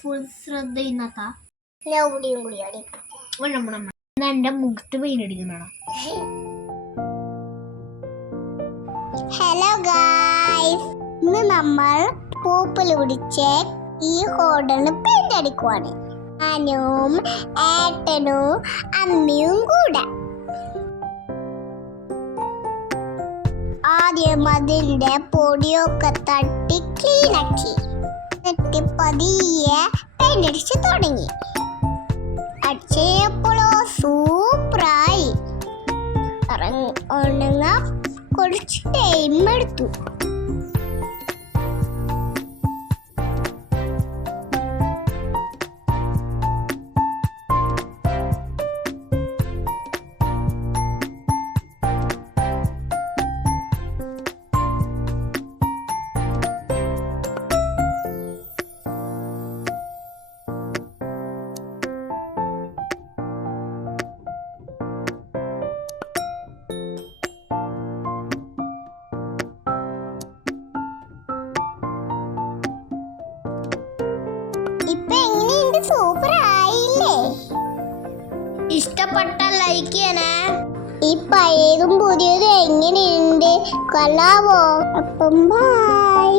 Full ശ്രദ്ധ ഇന്നത്ത കൂടി എന്റെ മുഖത്ത് പെയിന്റ് അടിക്കുന്നതാണ്. ഹലോ ഗായ്സ്, ഇന്ന് നമ്മൾ പൂപ്പൽ പിടിച്ച ഈ ഹോട്ടലിന് പെയിന്റ് അടിക്കുവാണ്. ഞാനും ഏട്ടനും അമ്മയും കൂടെ. ആദ്യം അതിന്റെ പൊടിയൊക്കെ തട്ടി ക്ലീനാക്കി, എന്നിട്ട് പതിയെ പെയിന്റ് അടിച്ച് തുടങ്ങി. അടിച്ചപ്പോഴോ സൂപ്പറായി. ഉണങ്ങാൻ കുറച്ച് ടൈം എടുത്തു. ഇപ്പൊ എങ്ങനെയുണ്ട്? സൂപ്പർ ആയില്ലേ? ഇഷ്ടപ്പെട്ട ലൈക്ക് ചെയ്യണേ. ഈ പഴയതും പുതിയതും എങ്ങനെയുണ്ട്? കൊള്ളാവോ? അപ്പം ബൈ.